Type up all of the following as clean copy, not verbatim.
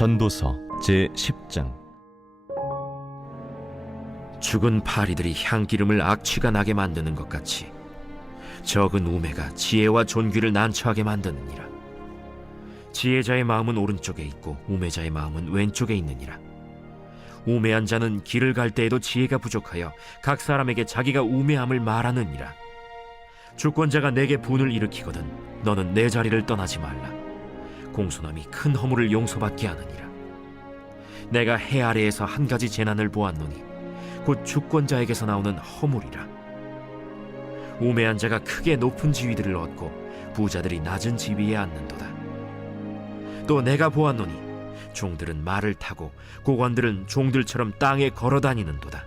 전도서 제10장. 죽은 파리들이 향기름을 악취가 나게 만드는 것 같이 적은 우매가 지혜와 존귀를 난처하게 만드느니라. 지혜자의 마음은 오른쪽에 있고 우매자의 마음은 왼쪽에 있느니라. 우매한 자는 길을 갈 때에도 지혜가 부족하여 각 사람에게 자기가 우매함을 말하느니라. 주권자가 내게 분을 일으키거든 너는 내 자리를 떠나지 말라. 공손함이 큰 허물을 용서받게 하느니라. 내가 해 아래에서 한 가지 재난을 보았노니 곧 주권자에게서 나오는 허물이라. 우매한 자가 크게 높은 지위들을 얻고 부자들이 낮은 지위에 앉는도다. 또 내가 보았노니 종들은 말을 타고 고관들은 종들처럼 땅에 걸어다니는도다.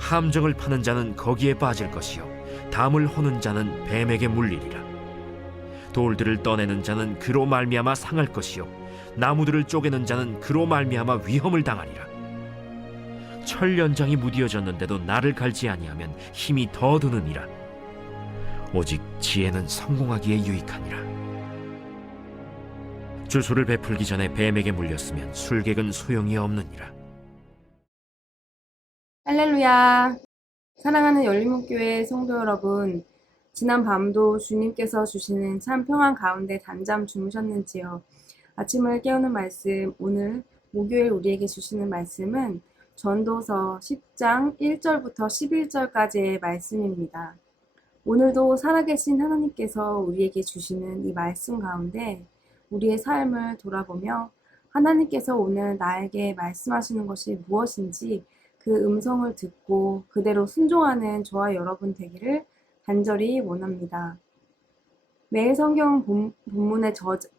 함정을 파는 자는 거기에 빠질 것이요 담을 허는 자는 뱀에게 물리리라. 돌들을 떠내는 자는 그로 말미암아 상할 것이요 나무들을 쪼개는 자는 그로 말미암아 위험을 당하리라. 철 연장이 무디어졌는데도 나를 갈지 아니하면 힘이 더 드느니라. 오직 지혜는 성공하기에 유익하니라. 주술을 베풀기 전에 뱀에게 물렸으면 술객은 소용이 없느니라. 할렐루야. 사랑하는 열린목교회 성도 여러분, 지난 밤도 주님께서 주시는 참 평안 가운데 단잠 주무셨는지요? 아침을 깨우는 말씀, 오늘 목요일 우리에게 주시는 말씀은 전도서 10장 1절부터 11절까지의 말씀입니다. 오늘도 살아계신 하나님께서 우리에게 주시는 이 말씀 가운데 우리의 삶을 돌아보며 하나님께서 오늘 나에게 말씀하시는 것이 무엇인지 그 음성을 듣고 그대로 순종하는 저와 여러분 되기를 간절히 원합니다. 매일 성경 본문의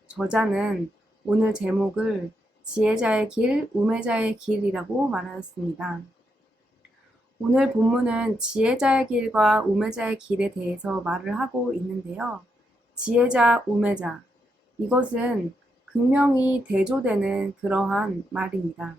저자는 오늘 제목을 지혜자의 길, 우매자의 길이라고 말하였습니다. 오늘 본문은 지혜자의 길과 우매자의 길에 대해서 말을 하고 있는데요. 지혜자, 우매자, 이것은 극명히 대조되는 그러한 말입니다.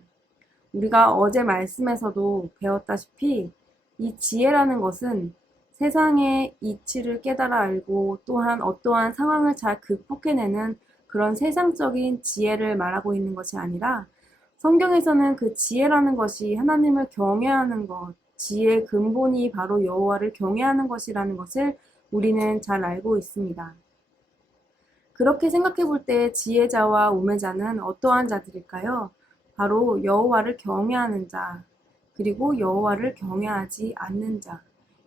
우리가 어제 말씀에서도 배웠다시피 이 지혜라는 것은 세상의 이치를 깨달아 알고 또한 어떠한 상황을 잘 극복해내는 그런 세상적인 지혜를 말하고 있는 것이 아니라 성경에서는 그 지혜라는 것이 하나님을 경외하는 것, 지혜의 근본이 바로 여호와를 경외하는 것이라는 것을 우리는 잘 알고 있습니다. 그렇게 생각해 볼 때 지혜자와 우매자는 어떠한 자들일까요? 바로 여호와를 경외하는 자, 그리고 여호와를 경외하지 않는 자,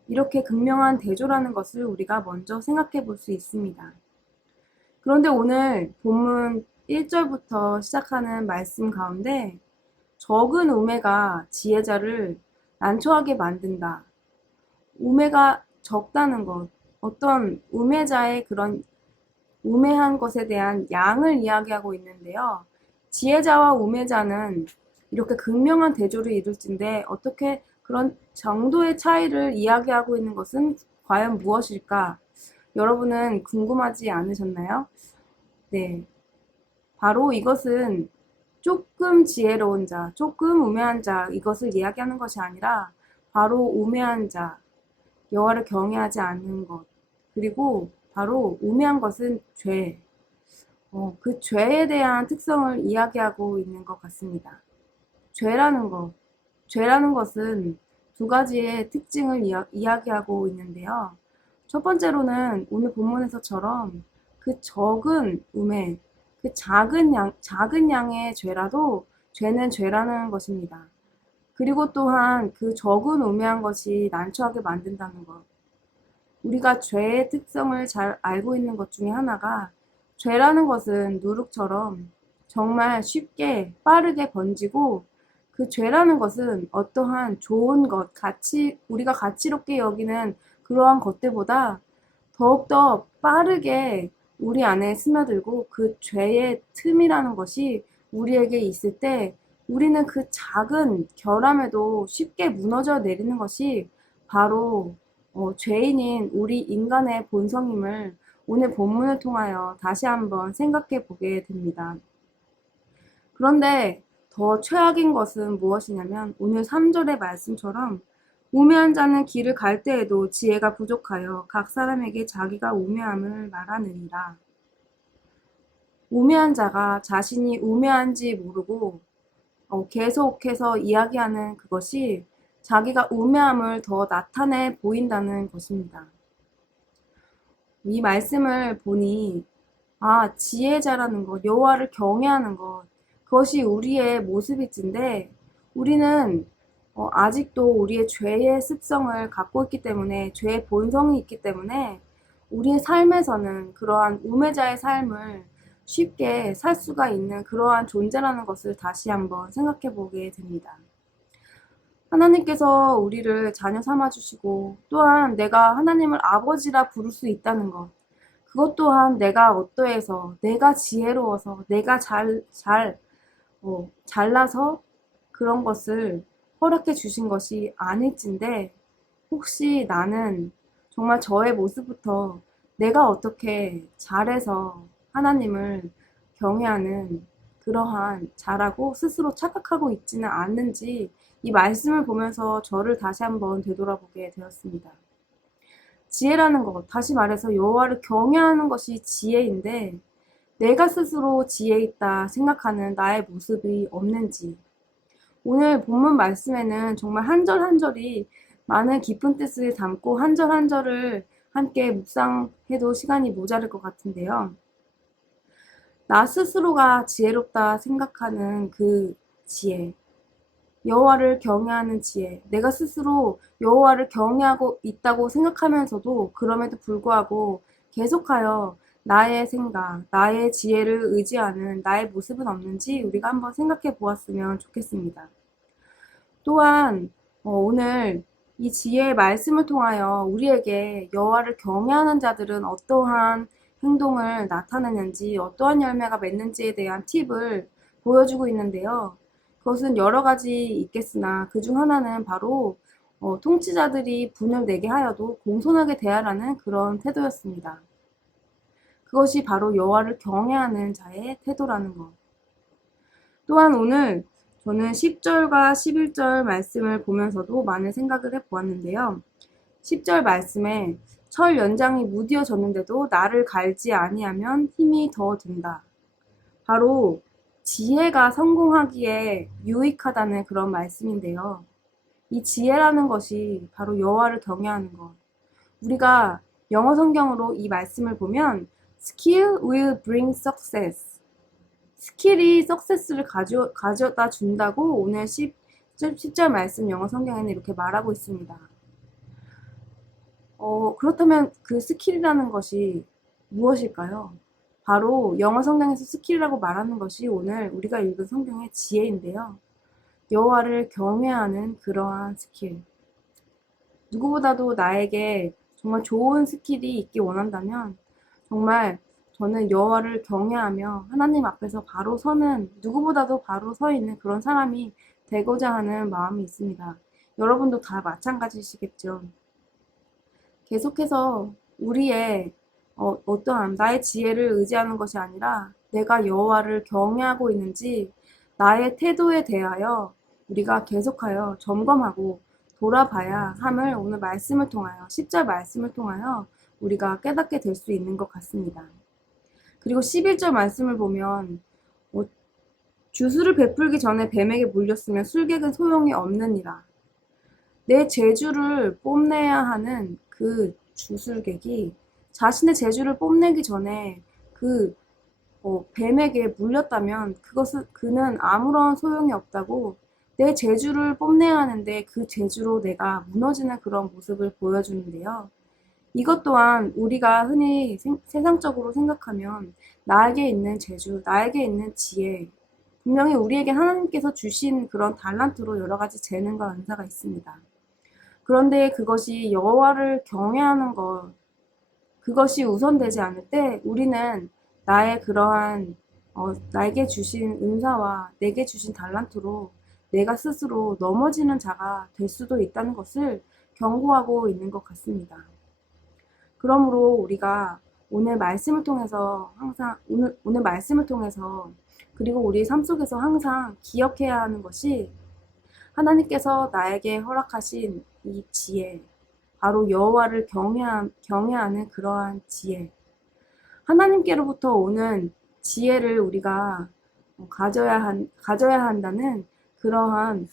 이렇게 극명한 대조라는 것을 우리가 먼저 생각해 볼 수 있습니다. 그런데 오늘 본문 1절부터 시작하는 말씀 가운데 적은 우매가 지혜자를 난처하게 만든다. 우매가 적다는 것, 어떤 우매자의 그런 우매한 것에 대한 양을 이야기하고 있는데요. 지혜자와 우매자는 이렇게 극명한 대조를 이룰진데 어떻게 그런 정도의 차이를 이야기하고 있는 것은 과연 무엇일까? 여러분은 궁금하지 않으셨나요? 네. 바로 이것은 조금 지혜로운 자, 조금 우매한 자, 이것을 이야기하는 것이 아니라 바로 우매한 자, 여호와를 경외하지 않는 것, 그리고 바로 우매한 것은 죄, 그 죄에 대한 특성을 이야기하고 있는 것 같습니다. 죄라는 것은 두 가지의 특징을 이야기하고 있는데요. 첫 번째로는 오늘 본문에서처럼 그 적은 우매, 그 작은 양의 죄라도 죄는 죄라는 것입니다. 그리고 또한 그 적은 우매한 것이 난처하게 만든다는 것. 우리가 죄의 특성을 잘 알고 있는 것 중에 하나가 죄라는 것은 누룩처럼 정말 쉽게 빠르게 번지고 그 죄라는 것은 어떠한 좋은 것, 우리가 가치롭게 여기는 그러한 것들보다 더욱더 빠르게 우리 안에 스며들고 그 죄의 틈이라는 것이 우리에게 있을 때 우리는 그 작은 결함에도 쉽게 무너져 내리는 것이 바로 죄인인 우리 인간의 본성임을 오늘 본문을 통하여 다시 한번 생각해 보게 됩니다. 그런데 더 최악인 것은 무엇이냐면 오늘 3절의 말씀처럼 우매한 자는 길을 갈 때에도 지혜가 부족하여 각 사람에게 자기가 우매함을 말하느니라. 우매한 자가 자신이 우매한지 모르고 계속해서 이야기하는 그것이 자기가 우매함을 더 나타내 보인다는 것입니다. 이 말씀을 보니 지혜자라는 것, 여호와를 경외하는 것, 그것이 우리의 모습일진데 우리는 아직도 우리의 죄의 습성을 갖고 있기 때문에, 죄의 본성이 있기 때문에 우리의 삶에서는 그러한 우매자의 삶을 쉽게 살 수가 있는 그러한 존재라는 것을 다시 한번 생각해 보게 됩니다. 하나님께서 우리를 자녀 삼아주시고 또한 내가 하나님을 아버지라 부를 수 있다는 것, 그것 또한 내가 어떠해서, 내가 지혜로워서, 내가 잘나서 그런 것을 허락해 주신 것이 아닐진데, 혹시 나는 정말 저의 모습부터 내가 어떻게 잘해서 하나님을 경외하는 그러한 자라고 스스로 착각하고 있지는 않는지 이 말씀을 보면서 저를 다시 한번 되돌아보게 되었습니다. 지혜라는 것, 다시 말해서 여호와를 경외하는 것이 지혜인데 내가 스스로 지혜 있다 생각하는 나의 모습이 없는지, 오늘 본문 말씀에는 정말 한 절 한 절이 많은 깊은 뜻을 담고 한 절 한 절을 함께 묵상해도 시간이 모자랄 것 같은데요. 나 스스로가 지혜롭다 생각하는 그 지혜, 여호와를 경외하는 지혜, 내가 스스로 여호와를 경외하고 있다고 생각하면서도 그럼에도 불구하고 계속하여 나의 생각, 나의 지혜를 의지하는 나의 모습은 없는지 우리가 한번 생각해 보았으면 좋겠습니다. 또한 오늘 이 지혜의 말씀을 통하여 우리에게 여호와를 경외하는 자들은 어떠한 행동을 나타내는지, 어떠한 열매가 맺는지에 대한 팁을 보여주고 있는데요. 그것은 여러 가지 있겠으나 그중 하나는 바로 통치자들이 분을 내게 하여도 공손하게 대하라는 그런 태도였습니다. 그것이 바로 여호와를 경외하는 자의 태도라는 것. 또한 오늘 저는 10절과 11절 말씀을 보면서도 많은 생각을 해보았는데요. 10절 말씀에 철 연장이 무디어졌는데도 나를 갈지 아니하면 힘이 더 든다. 바로 지혜가 성공하기에 유익하다는 그런 말씀인데요. 이 지혜라는 것이 바로 여호와를 경외하는 것. 우리가 영어 성경으로 이 말씀을 보면 Skill will bring success. 스킬이 success를 가져다 준다고 오늘 10절 말씀 영어 성경에는 이렇게 말하고 있습니다. 그렇다면 그 스킬이라는 것이 무엇일까요? 바로 영어 성경에서 스킬이라고 말하는 것이 오늘 우리가 읽은 성경의 지혜인데요. 여호와를 경외하는 그러한 스킬. 누구보다도 나에게 정말 좋은 스킬이 있기 원한다면 정말 저는 여호와를 경외하며 하나님 앞에서 바로 서는, 누구보다도 바로 서 있는 그런 사람이 되고자 하는 마음이 있습니다. 여러분도 다 마찬가지시겠죠. 계속해서 우리의 어떠한 나의 지혜를 의지하는 것이 아니라 내가 여호와를 경외하고 있는지 나의 태도에 대하여 우리가 계속하여 점검하고 돌아봐야 함을 오늘 말씀을 통하여 10절 말씀을 통하여 우리가 깨닫게 될 수 있는 것 같습니다. 그리고 11절 말씀을 보면 주술을 베풀기 전에 뱀에게 물렸으면 술객은 소용이 없느니라. 내 재주를 뽐내야 하는 그 주술객이 자신의 재주를 뽐내기 전에 그 뱀에게 물렸다면 그는 아무런 소용이 없다고, 내 재주를 뽐내야 하는데 그 재주로 내가 무너지는 그런 모습을 보여주는데요. 이것 또한 우리가 흔히 세상적으로 생각하면 나에게 있는 재주, 나에게 있는 지혜, 분명히 우리에게 하나님께서 주신 그런 달란트로 여러 가지 재능과 은사가 있습니다. 그런데 그것이 여호와를 경외하는 것, 그것이 우선되지 않을 때 우리는 나의 그러한 나에게 주신 은사와 내게 주신 달란트로 내가 스스로 넘어지는 자가 될 수도 있다는 것을 경고하고 있는 것 같습니다. 그러므로 우리가 오늘 말씀을 통해서 오늘 말씀을 통해서 그리고 우리 삶 속에서 항상 기억해야 하는 것이 하나님께서 나에게 허락하신 이 지혜, 바로 여호와를 경외하는 그러한 지혜, 하나님께로부터 오는 지혜를 우리가 가져야 한다는 그러한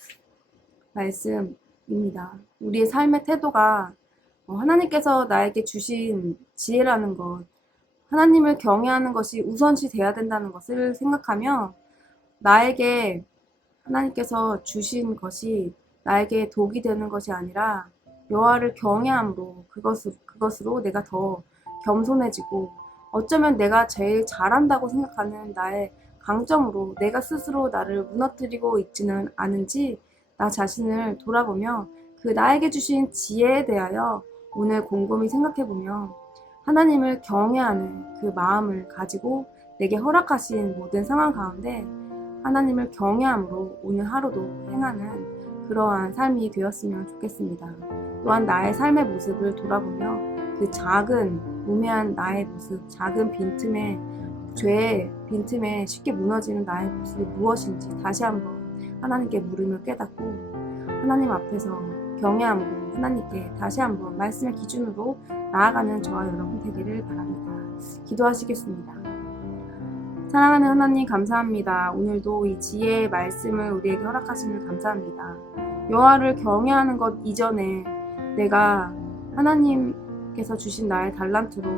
말씀입니다. 우리의 삶의 태도가 하나님께서 나에게 주신 지혜라는 것, 하나님을 경외하는 것이 우선시 돼야 된다는 것을 생각하며 나에게 하나님께서 주신 것이 나에게 독이 되는 것이 아니라 여호와를 경외함으로 그것으로 내가 더 겸손해지고 어쩌면 내가 제일 잘한다고 생각하는 나의 강점으로 내가 스스로 나를 무너뜨리고 있지는 않은지 나 자신을 돌아보며 그 나에게 주신 지혜에 대하여 오늘 곰곰이 생각해보며 하나님을 경외하는 그 마음을 가지고 내게 허락하신 모든 상황 가운데 하나님을 경외함으로 오늘 하루도 행하는 그러한 삶이 되었으면 좋겠습니다. 또한 나의 삶의 모습을 돌아보며 그 작은 우매한 나의 모습, 작은 빈틈에 죄의 빈틈에 쉽게 무너지는 나의 모습이 무엇인지 다시 한번 하나님께 물음을 깨닫고 하나님 앞에서 경외함으로 하나님께 다시 한번 말씀의 기준으로 나아가는 저와 여러분 되기를 바랍니다. 기도하시겠습니다. 사랑하는 하나님 감사합니다. 오늘도 이 지혜의 말씀을 우리에게 허락하심을 감사합니다. 여호와를 경외하는 것 이전에 내가 하나님께서 주신 나의 달란트로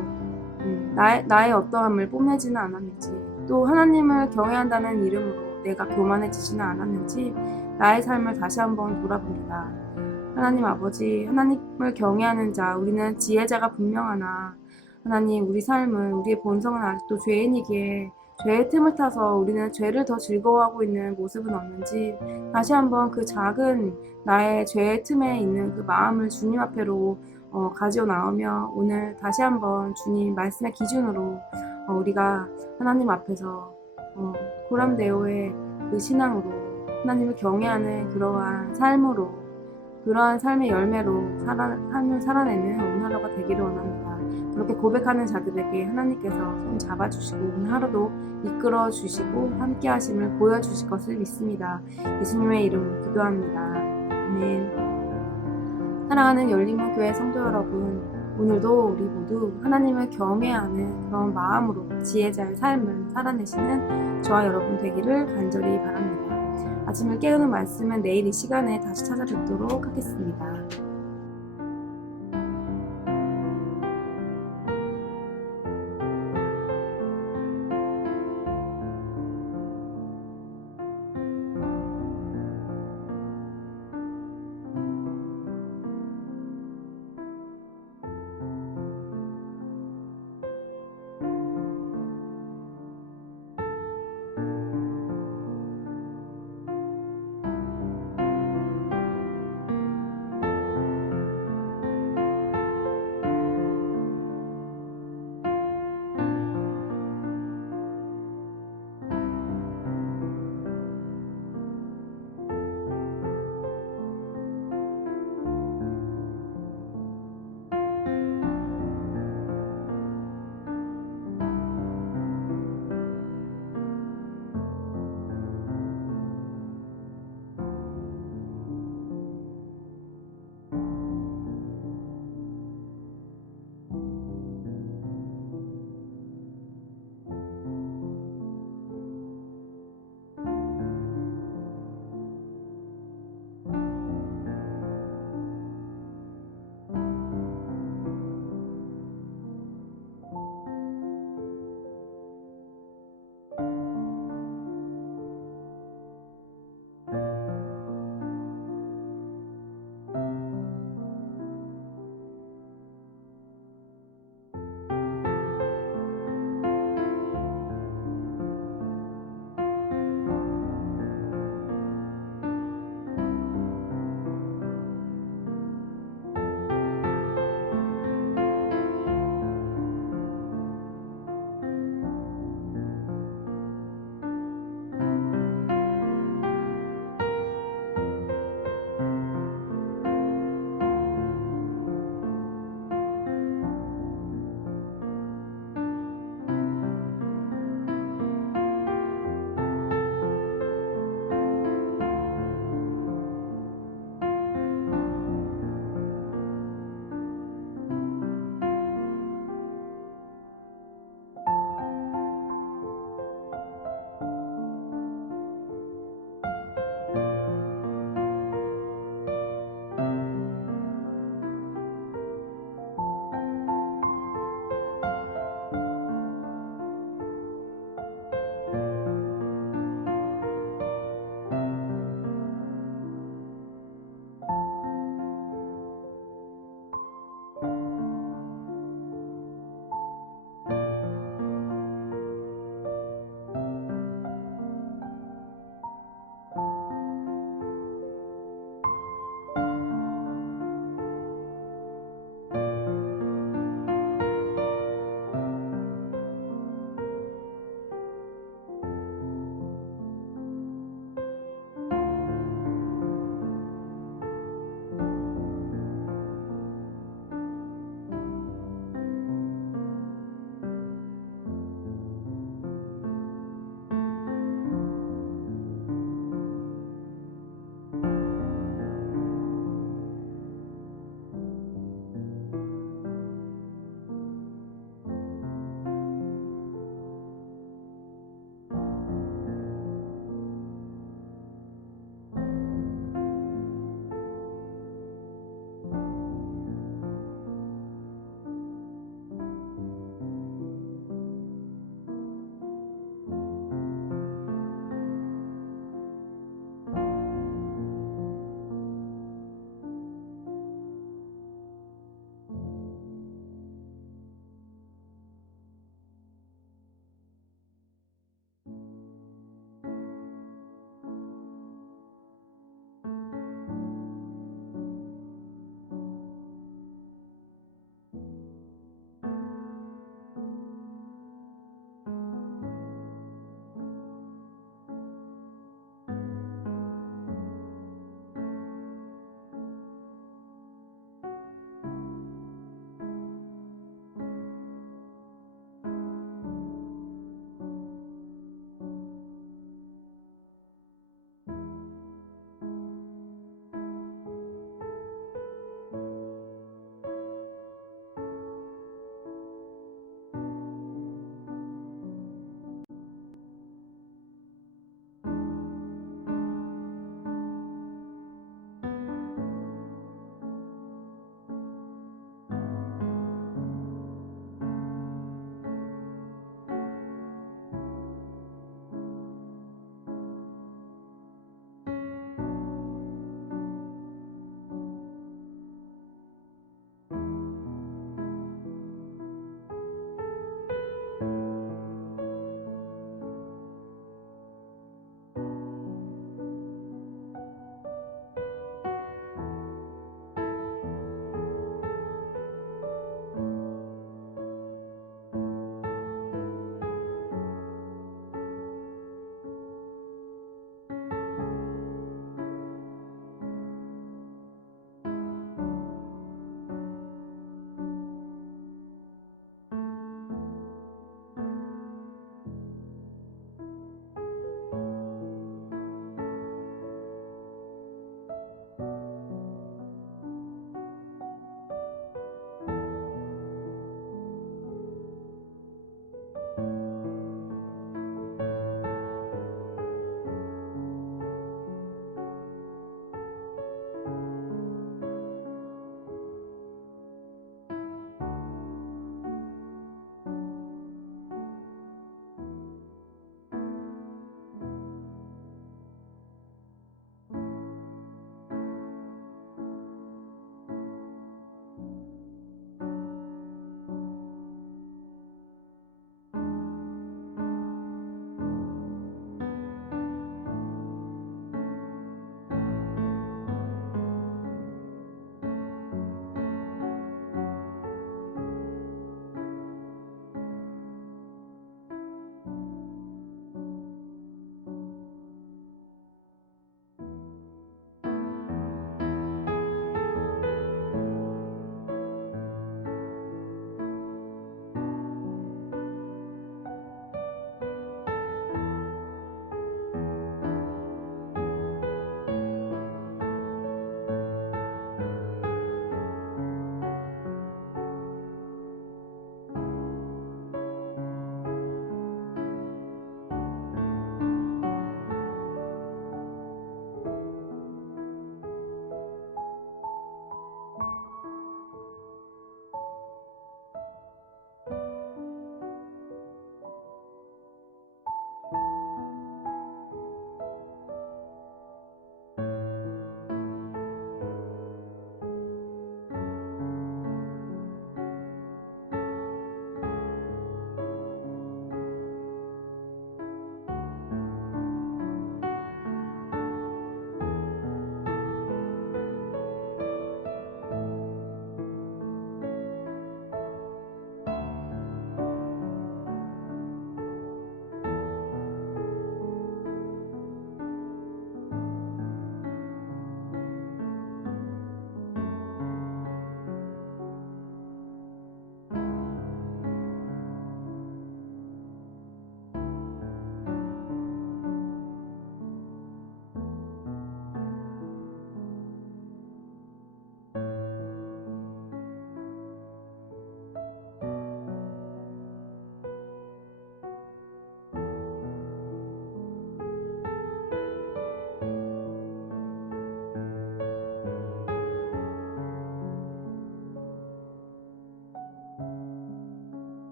나의 어떠함을 뽐내지는 않았는지, 또 하나님을 경외한다는 이름으로 내가 교만해지지는 않았는지 나의 삶을 다시 한번 돌아봅니다. 하나님 아버지, 하나님을 경외하는 자, 우리는 지혜자가 분명하나 하나님, 우리 삶은, 우리의 본성은 아직도 죄인이기에 죄의 틈을 타서 우리는 죄를 더 즐거워하고 있는 모습은 없는지 다시 한번 그 작은 나의 죄의 틈에 있는 그 마음을 주님 앞에로 가지고 나오며 오늘 다시 한번 주님 말씀의 기준으로 우리가 하나님 앞에서 고람데오의 그 신앙으로 하나님을 경외하는 그러한 삶으로, 그러한 삶의 열매로 삶을 살아내는 오늘 하루가 되기를 원합니다. 그렇게 고백하는 자들에게 하나님께서 손 잡아주시고 오늘 하루도 이끌어 주시고 함께 하심을 보여주실 것을 믿습니다. 예수님의 이름으로 기도합니다. 아멘. 사랑하는 열린문교회 성도 여러분, 오늘도 우리 모두 하나님을 경외하는 그런 마음으로 지혜자의 삶을 살아내시는 저와 여러분 되기를 간절히 바랍니다. 아침을 깨우는 말씀은 내일 이 시간에 다시 찾아뵙도록 하겠습니다.